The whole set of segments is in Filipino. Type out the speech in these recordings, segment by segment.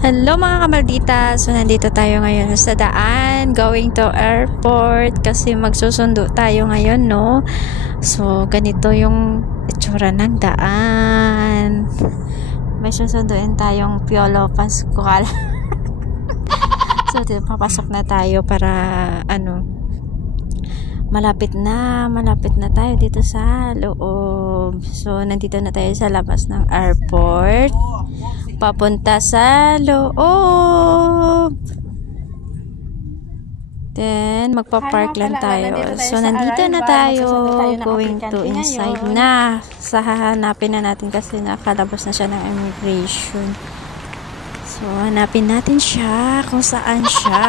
Hello mga kamaldita! So nandito tayo ngayon sa daan, going to airport kasi magsusundo tayo ngayon, no? So ganito yung itsura ng daan. May susunduin tayong Piolo Pascual. So dito papasok na tayo para malapit na tayo dito sa loob. So nandito na tayo sa labas ng airport. Papunta sa loob. Then, magpa-park lang tayo. So, nandito na tayo. Going to inside na. Sa hahanapin na natin kasi nakalabas na siya ng immigration. So, hanapin natin siya kung saan siya.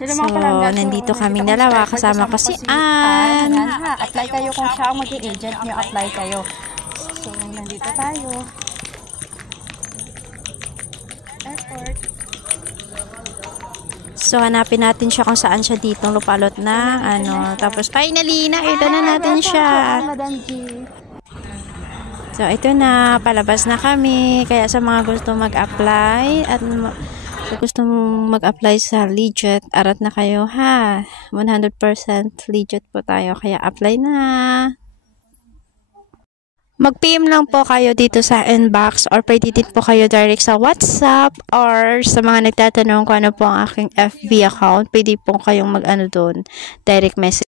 So, nandito kami dalawa. Kasama ko si Ann. Apply kayo kung siya ang maging agent nyo. Apply kayo. So, nandito tayo. Airport. So, hanapin natin siya kung saan siya dito lupalot na, Tapos, finally, nakita na natin siya. So, ito na. Palabas na kami. Kaya sa mga gusto mag-apply at sa gusto mong mag-apply sa Legit, arat na kayo, ha? 100% Legit po tayo. Kaya, apply na. Mag-PM lang po kayo dito sa inbox or pwede din po kayo direct sa WhatsApp or sa mga nagtatanong kung ano po ang aking FB account, pwede po kayong mag-ano doon, direct message.